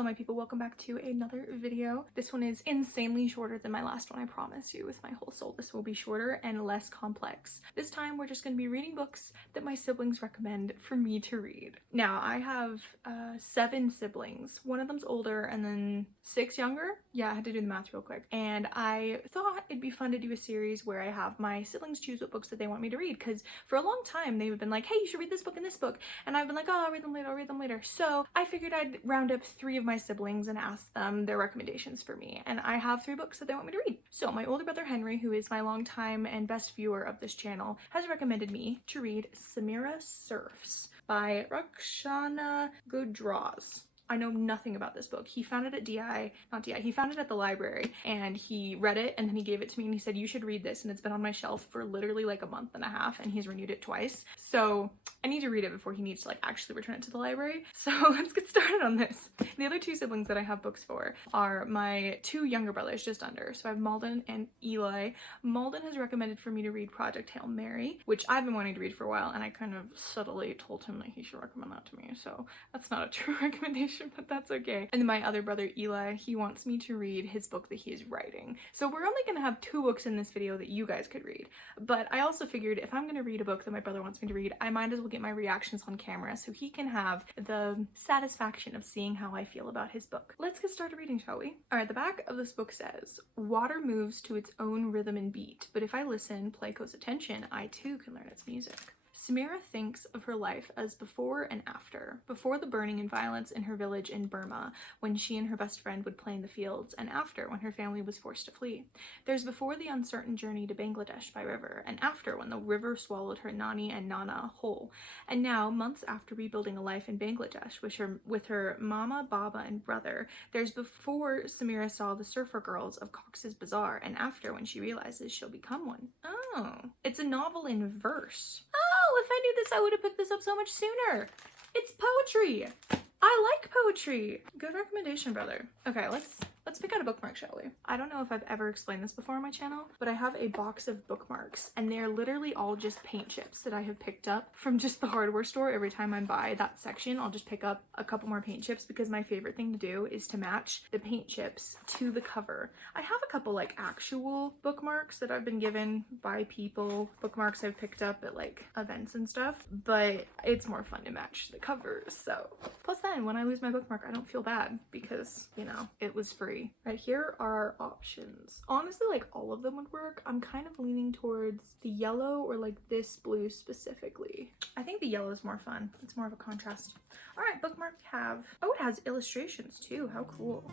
Hello my people, welcome back to another video. This one is insanely shorter than my last one, I promise you with my whole soul. This will be shorter and less complex. This time we're just going to be reading books that my siblings recommend for me to read. Now I have 7 siblings. One of them's older and then 6 younger. Yeah, I had to do the math real quick. And I thought it'd be fun to do a series where I have my siblings choose what books that they want me to read, because for a long time they've been like, hey, you should read this book and this book. And I've been like, oh, I'll read them later, I'll read them later. So I figured I'd round up 3 of my siblings and ask them their recommendations for me. And I have 3 books that they want me to read. So my older brother Henry, who is my longtime and best viewer of this channel, has recommended me to read Samira Surfs by Rakshana Gujraz. I know nothing about this book. He found it at he found it at the library and he read it and then he gave it to me and he said, you should read this, and it's been on my shelf for literally like a month and a half and he's renewed it twice. So I need to read it before he needs to like actually return it to the library. So let's get started on this. The other 2 siblings that I have books for are my 2 younger brothers, just under. So I have Malden and Eli. Malden has recommended for me to read Project Hail Mary, which I've been wanting to read for a while, and I kind of subtly told him that he should recommend that to me. So that's not a true recommendation, but that's okay. And then my other brother Eli, he wants me to read his book that he is writing. So we're only gonna have 2 books in this video that you guys could read. But I also figured if I'm gonna read a book that my brother wants me to read, I might as well get my reactions on camera so he can have the satisfaction of seeing how I feel about his book. Let's get started reading, shall we? All right, the back of this book says, water moves to its own rhythm and beat, but if I listen, play close attention, I too can learn its music. Samira thinks of her life as before and after. Before the burning and violence in her village in Burma, when she and her best friend would play in the fields, and after, when her family was forced to flee. There's before the uncertain journey to Bangladesh by river, and after, when the river swallowed her Nani and Nana whole. And now, months after rebuilding a life in Bangladesh with her mama, baba, and brother, there's before Samira saw the surfer girls of Cox's Bazaar, and after, when she realizes she'll become one. Oh, it's a novel in verse. Oh, if I knew this, I would have picked this up so much sooner. It's poetry. I like poetry. Good recommendation, brother. Okay, let's pick out a bookmark, shall we? I don't know if I've ever explained this before on my channel, but I have a box of bookmarks and they're literally all just paint chips that I have picked up from just the hardware store. Every time I buy that section, I'll just pick up a couple more paint chips because my favorite thing to do is to match the paint chips to the cover. I have a couple like actual bookmarks that I've been given by people, bookmarks I've picked up at like events and stuff, but it's more fun to match the covers. So plus then when I lose my bookmark, I don't feel bad because, you know, it was free. Right, here are our options. Honestly, like all of them would work. I'm kind of leaning towards the yellow or like this blue specifically. I think the yellow is more fun. It's more of a contrast. All right, bookmark have, oh, it has illustrations too. How cool.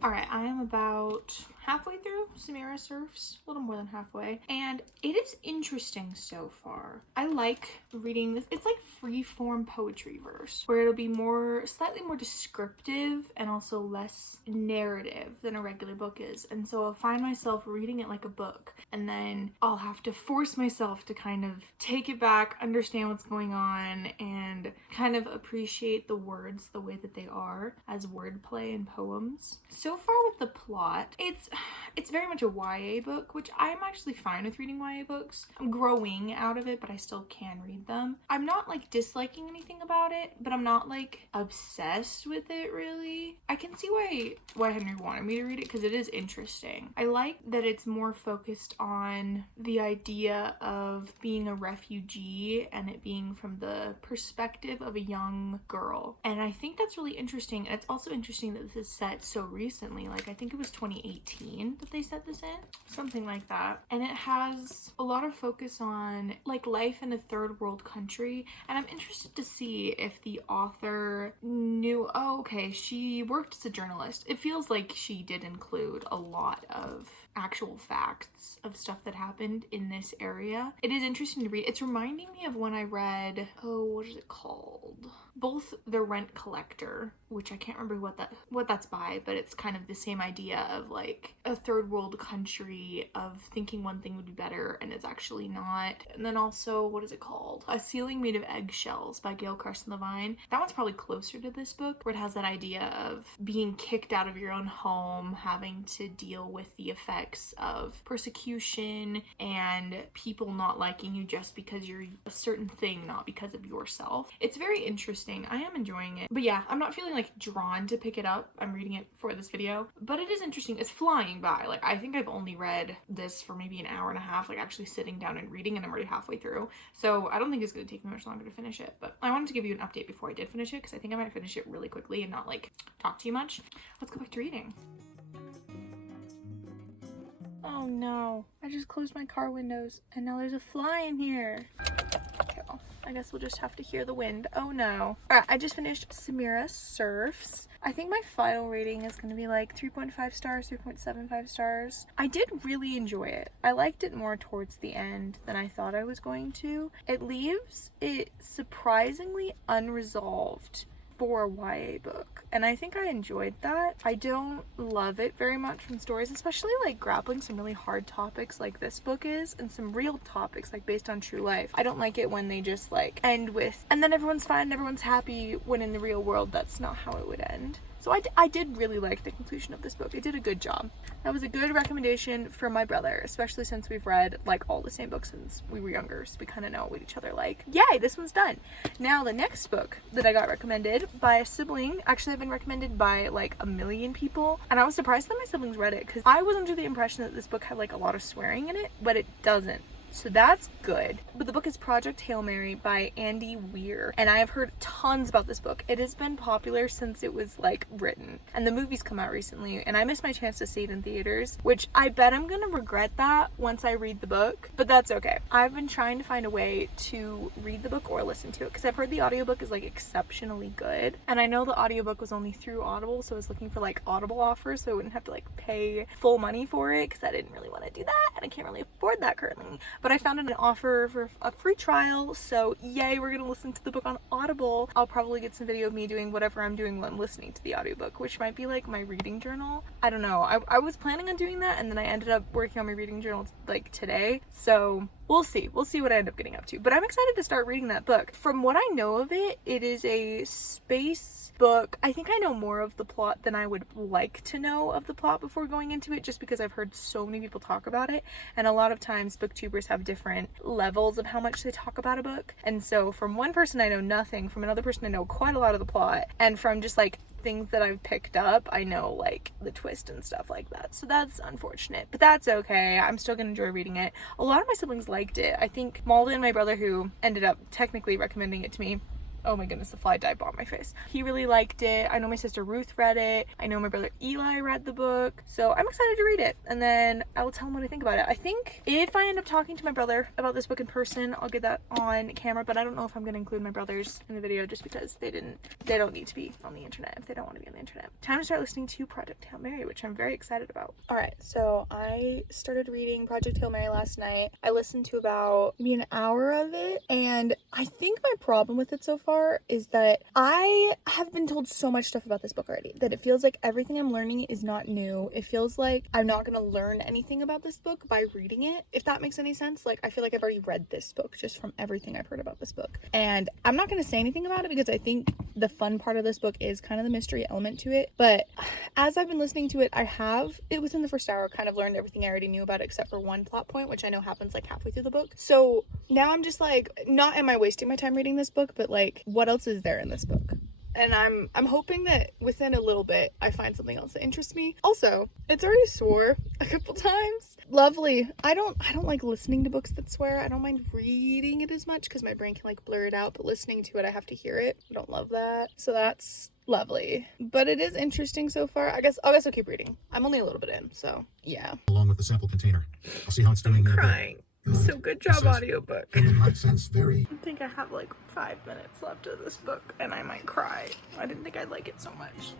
All right, I am about halfway through Samira Surfs, a little more than halfway, and it is interesting so far. I like reading this. It's like free-form poetry verse, where it'll be slightly more descriptive and also less narrative than a regular book is. And so I'll find myself reading it like a book, and then I'll have to force myself to kind of take it back, understand what's going on, and kind of appreciate the words the way that they are as wordplay and poems. So far with the plot, it's very much a YA book, which I'm actually fine with reading YA books. I'm growing out of it, but I still can read them. I'm not like disliking anything about it, but I'm not like obsessed with it really. I can see why Henry wanted me to read it because it is interesting. I like that it's more focused on the idea of being a refugee and it being from the perspective of a young girl. And I think that's really interesting. And it's also interesting that this is set so recently. Like I think it was 2018 2017 that they set this in, something like that. And it has a lot of focus on like life in a third world country, and I'm interested to see if the author knew, oh, okay, she worked as a journalist. It feels like she did include a lot of actual facts of stuff that happened in this area. It is interesting to read. It's reminding me of when I read, oh, what is it called? Both The Rent Collector, which I can't remember what that's by, but it's kind of the same idea of like a third world country of thinking one thing would be better and it's actually not. And then also, what is it called? A Ceiling Made of Eggshells by Gail Carson Levine. That one's probably closer to this book, where it has that idea of being kicked out of your own home, having to deal with the effects of persecution and people not liking you just because you're a certain thing, not because of yourself. It's very interesting. I am enjoying it. But yeah, I'm not feeling like drawn to pick it up. I'm reading it for this video, but it is interesting. It's flying by. Like, I think I've only read this for maybe an hour and a half, like actually sitting down and reading, and I'm already halfway through. So I don't think it's going to take me much longer to finish it, but I wanted to give you an update before I did finish it because I think I might finish it really quickly and not like talk too much. Let's go back to reading. Oh no, I just closed my car windows and now there's a fly in here. Okay, well, I guess we'll just have to hear the wind. Oh no. Alright, I just finished Samira Surfs. I think my final rating is going to be like 3.5 stars, 3.75 stars. I did really enjoy it. I liked it more towards the end than I thought I was going to. It leaves it surprisingly unresolved for a YA book, and I think I enjoyed that. I don't love it very much from stories, especially like grappling some really hard topics like this book is, and some real topics like based on true life. I don't like it when they just like end with and then everyone's fine and everyone's happy, when in the real world that's not how it would end. So I did really like the conclusion of this book. It did a good job. That was a good recommendation for my brother, especially since we've read like all the same books since we were younger, so we kind of know what each other like. Yay, this one's done. Now the next book that I got recommended by a sibling, actually I've been recommended by like a million people, and I was surprised that my siblings read it because I was under the impression that this book had like a lot of swearing in it, but it doesn't. So that's good. But the book is Project Hail Mary by Andy Weir, and I have heard tons about this book. It has been popular since it was like written, and the movies come out recently, and I missed my chance to see it in theaters, which I bet I'm gonna regret that once I read the book, but that's okay. I've been trying to find a way to read the book or listen to it because I've heard the audiobook is like exceptionally good, and I know the audiobook was only through Audible, so I was looking for like Audible offers so I wouldn't have to like pay full money for it because I didn't really want to do that, and I can't really afford that currently. But I found an offer for a free trial, so yay, we're gonna listen to the book on Audible. I'll probably get some video of me doing whatever I'm doing when listening to the audiobook, which might be like my reading journal. I don't know. I was planning on doing that, and then I ended up working on my reading journal like today, so we'll see. We'll see what I end up getting up to. But I'm excited to start reading that book. From what I know of it, it is a space book. I think I know more of the plot than I would like to know of the plot before going into it, just because I've heard so many people talk about it, and a lot of times booktubers have different levels of how much they talk about a book. And so from one person I know nothing, from another person I know quite a lot of the plot, and from just like things that I've picked up I know like the twist and stuff like that. So that's unfortunate, but that's okay. I'm still gonna enjoy reading it. A lot of my siblings liked it. I think Malden, my brother, who ended up technically recommending it to me, oh my goodness, the fly dive bombed my face, he really liked it. I know my sister Ruth read it. I know my brother Eli read the book. So I'm excited to read it, and then I will tell him what I think about it. I think if I end up talking to my brother about this book in person, I'll get that on camera, but I don't know if I'm going to include my brothers in the video just because they don't need to be on the internet if they don't want to be on the internet. Time to start listening to Project Hail Mary, which I'm very excited about. Alright, so I started reading Project Hail Mary last night. I listened to about maybe an hour of it, and I think my problem with it so far is that I have been told so much stuff about this book already that it feels like everything I'm learning is not new. It feels like I'm not going to learn anything about this book by reading it, if that makes any sense. Like, I feel like I've already read this book just from everything I've heard about this book, and I'm not going to say anything about it because I think the fun part of this book is kind of the mystery element to it. But as I've been listening to it, I have within the first hour kind of learned everything I already knew about it except for one plot point, which I know happens like halfway through the book. So now I'm just like, not am I wasting my time reading this book, but like, what else is there in this book? and I'm hoping that within a little bit I find something else that interests me. Also, it's already swore a couple times. Lovely. I don't like listening to books that swear. I don't mind reading it as much because my brain can like blur it out, but listening to it I have to hear it. I don't love that. So that's lovely, but it is interesting so far. I guess I'll keep reading. I'm only a little bit in, so yeah. Along with the sample container. I'll see how it's doing. I'm crying. So good job, audiobook. In that sense, very. I think I have like 5 minutes left of this book and I might cry. I didn't think I'd like it so much.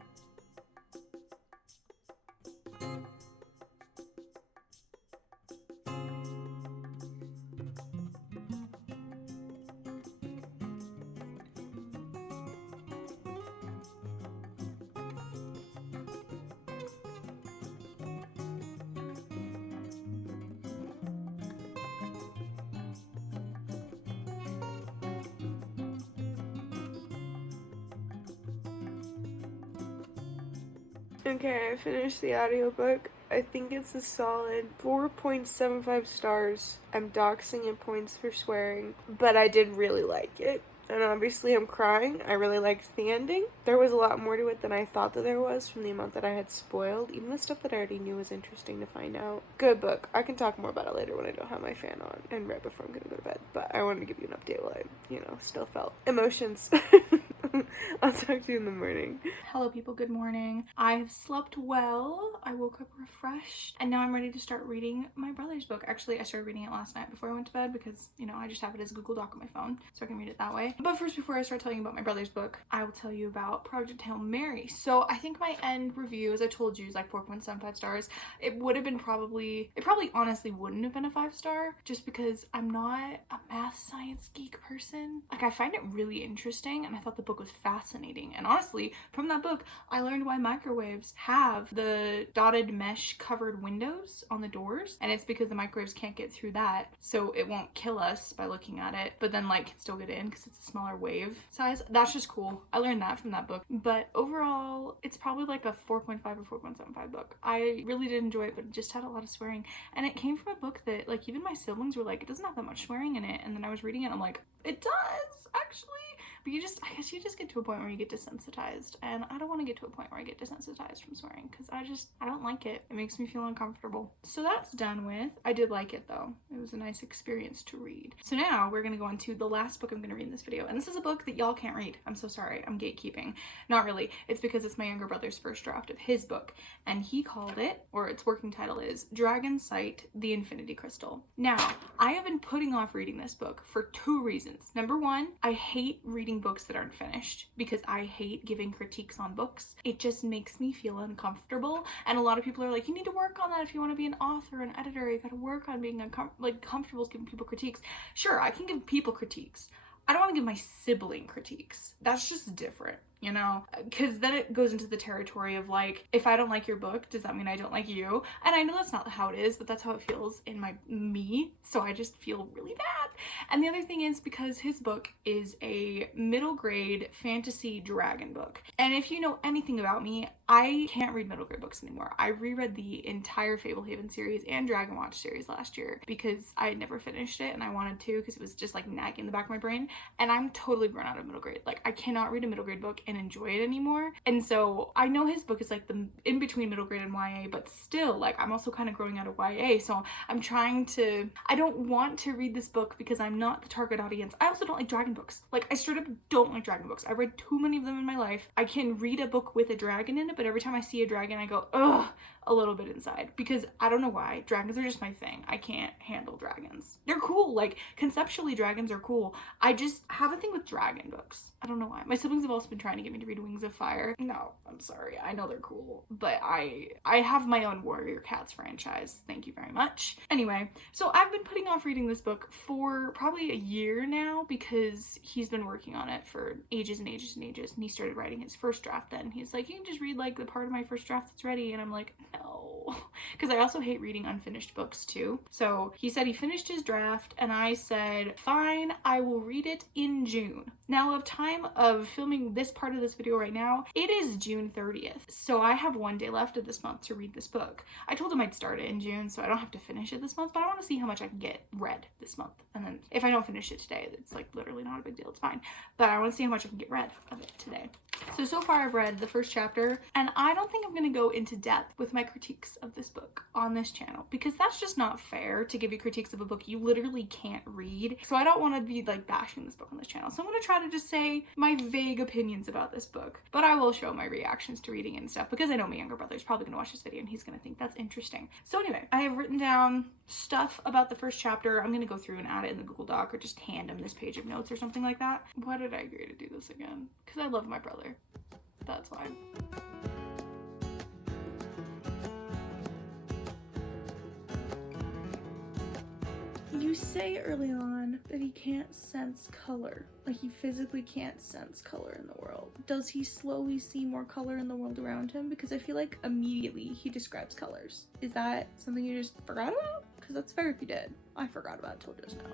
Okay, I finished the audiobook. I think it's a solid 4.75 stars. I'm doxing it points for swearing, but I did really like it. And obviously I'm crying. I really liked the ending. There was a lot more to it than I thought that there was from the amount that I had spoiled. Even the stuff that I already knew was interesting to find out. Good book. I can talk more about it later when I don't have my fan on and right before I'm gonna go to bed. But I wanted to give you an update while I, still felt emotions. I'll talk to you in the morning. Hello people, good morning. I have slept well. I woke up refreshed and now I'm ready to start reading my brother's book. Actually, I started reading it last night before I went to bed because, I just have it as a Google Doc on my phone so I can read it that way. But first, before I start telling you about my brother's book, I will tell you about Project Hail Mary. So I think my end review, as I told you, is like 4.75 stars. It would have been it probably honestly wouldn't have been a 5-star just because I'm not a math science geek person. Like, I find it really interesting and I thought the book was fascinating. And honestly, from that book, I learned why microwaves have the dotted mesh covered windows on the doors. And it's because the microwaves can't get through that. So it won't kill us by looking at it, but then like can still get in because it's a smaller wave size. That's just cool. I learned that from that book. But overall, it's probably like a 4.5 or 4.75 book. I really did enjoy it, but it just had a lot of swearing. And it came from a book that like even my siblings were like, it doesn't have that much swearing in it. And then I was reading it and I'm like, it does actually. But I guess you just get to a point where you get desensitized, and I don't want to get to a point where I get desensitized from swearing because I don't like it. It makes me feel uncomfortable. So that's done with. I did like it though. It was a nice experience to read. So now we're gonna go on to the last book I'm gonna read in this video, and this is a book that y'all can't read. I'm so sorry. I'm gatekeeping. Not really. It's because it's my younger brother's first draft of his book, and he called it, or its working title is Dragon Sight: The Infinity Crystal. Now, I have been putting off reading this book for 2 reasons. Number 1, I hate reading books that aren't finished because I hate giving critiques on books. It just makes me feel uncomfortable, and a lot of people are like, you need to work on that if you want to be an author, an editor. You gotta work on being comfortable with giving people critiques. Sure, I can give people critiques. I don't want to give my sibling critiques. That's just different, because then it goes into the territory of like, if I don't like your book, does that mean I don't like you? And I know that's not how it is, but that's how it feels in me. So I just feel really bad. And the other thing is because his book is a middle grade fantasy dragon book. And if you know anything about me, I can't read middle grade books anymore. I reread the entire Fablehaven series and Dragon Watch series last year because I had never finished it and I wanted to because it was just like nagging in the back of my brain. And I'm totally grown out of middle grade. Like, I cannot read a middle grade book and enjoy it anymore. And so I know his book is like the in between middle grade and YA, but still, like, I'm also kind of growing out of YA. So I'm trying to, I don't want to read this book because I'm not the target audience. I also don't like dragon books. Like, I straight up don't like dragon books. I read too many of them in my life. I can read a book with a dragon in it, but every time I see a dragon, I go, ugh, a little bit inside because I don't know why. Dragons are just my thing. I can't handle dragons. They're cool. Like, conceptually, dragons are cool. I just have a thing with dragon books. I don't know why. My siblings have also been trying to get me to read Wings of Fire. No, I'm sorry. I know they're cool, but I have my own Warrior Cats franchise. Thank you very much. Anyway, so I've been putting off reading this book for probably a year now because he's been working on it for ages and ages and ages, and he started writing his first draft then. He's like, you can just read like the part of my first draft that's ready, and I'm like, no, because I also hate reading unfinished books too. So he said he finished his draft, and I said, fine, I will read it in June. Now, of time of filming this part of this video right now, it is June 30th. So I have 1 day left of this month to read this book. I told him I'd start it in June, so I don't have to finish it this month, but I want to see how much I can get read this month. And then if I don't finish it today, it's like literally not a big deal, it's fine. But I want to see how much I can get read of it today. So far I've read the first chapter, and I don't think I'm gonna go into depth with my critiques of this book on this channel, because that's just not fair to give you critiques of a book you literally can't read. So I don't want to be like bashing this book on this channel. So I'm gonna try to just say my vague opinions about this book, but I will show my reactions to reading it and stuff, because I know my younger brother's probably gonna watch this video and he's gonna think that's interesting. So anyway, I have written down stuff about the first chapter. I'm gonna go through and add it in the Google Doc, or just hand him this page of notes or something like that. Why did I agree to do this again? Because I love my brother. That's why. You say early on that he can't sense color. Like, he physically can't sense color in the world. Does he slowly see more color in the world around him? Because I feel like immediately he describes colors. Is that something you just forgot about? Because that's fair if you did. I forgot about it till just now.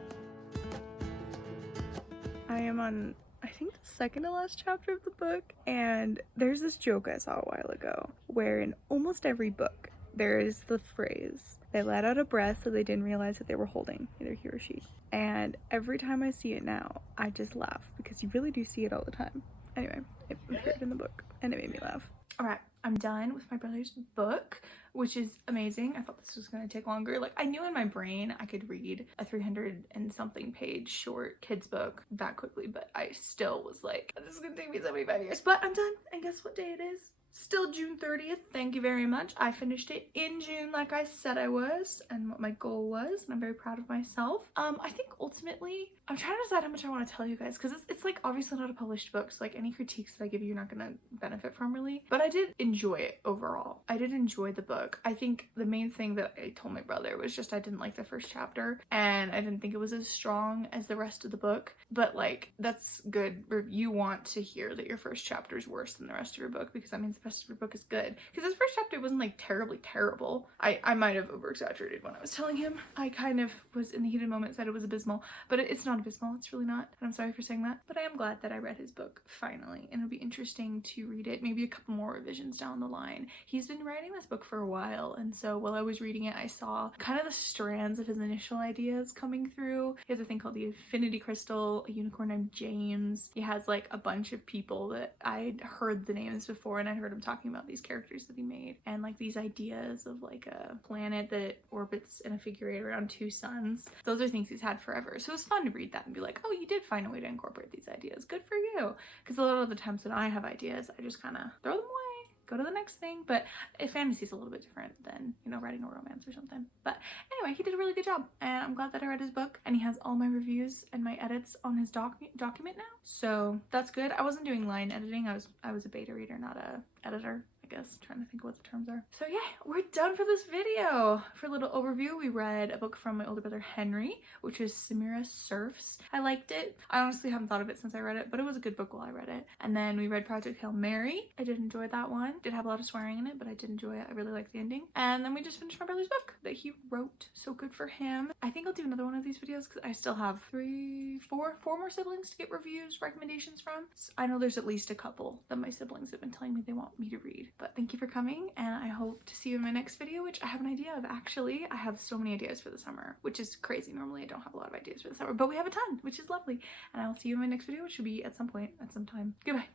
I am on, I think, the second to last chapter of the book, and there's this joke I saw a while ago where in almost every book there is the phrase, they let out a breath so they didn't realize that they were holding, either he or she. And every time I see it now, I just laugh, because you really do see it all the time. Anyway, it appeared in the book and it made me laugh. All right, I'm done with my brother's book, which is amazing. I thought this was gonna take longer. Like, I knew in my brain I could read a 300 and something page short kids book that quickly, but I still was like, this is gonna take me 75 years. But I'm done, and guess what day it is? Still June 30th. Thank you very much. I finished it in June like I said I was, and what my goal was, and I'm very proud of myself. I think ultimately, I'm trying to decide how much I want to tell you guys, because it's like obviously not a published book, so like any critiques that I give you, you're not gonna benefit from really. But I did enjoy it overall. I did enjoy the book. I think the main thing that I told my brother was just I didn't like the first chapter, and I didn't think it was as strong as the rest of the book. But like, that's good. You want to hear that your first chapter is worse than the rest of your book, because that means the rest of your book is good. Because this first chapter wasn't like terribly terrible. I might have over exaggerated when I was telling him. I kind of was in the heated moment, said it was abysmal, but it's not abysmal. It's really not. And I'm sorry for saying that, but I am glad that I read his book finally, and it'll be interesting to read it maybe a couple more revisions down the line. He's been writing this book for a while, and so while I was reading it, I saw kind of the strands of his initial ideas coming through. He has a thing called the Infinity Crystal, a unicorn named James. He has like a bunch of people that I'd heard the names before, and I'd heard him talking about these characters that he made, and like these ideas of like a planet that orbits in a figure eight around two suns. Those are things he's had forever. So it was fun to read that and be like, oh, you did find a way to incorporate these ideas. Good for you. Because a lot of the times when I have ideas, I just kind of throw them away, go to the next thing. But fantasy is a little bit different than, you know, writing a romance or something. But anyway, he did a really good job, and I'm glad that I read his book, and he has all my reviews and my edits on his document now. So that's good. I wasn't doing line editing. I was a beta reader, not a editor, I guess. Trying to think of what the terms are. So yeah, we're done for this video. For a little overview, we read a book from my older brother Henry, which is Samira Surfs. I liked it. I honestly haven't thought of it since I read it, but it was a good book while I read it. And then we read Project Hail Mary. I did enjoy that one. Did have a lot of swearing in it, but I did enjoy it. I really liked the ending. And then we just finished my brother's book that he wrote. So good for him. I think I'll do another one of these videos because I still have four more siblings to get reviews, recommendations from. So I know there's at least a couple that my siblings have been telling me they want me to read. But thank you for coming, and I hope to see you in my next video, which I have an idea of. Actually, I have so many ideas for the summer, which is crazy. Normally I don't have a lot of ideas for the summer, but we have a ton, which is lovely. And I will see you in my next video, which should be at some point, at some time. Goodbye.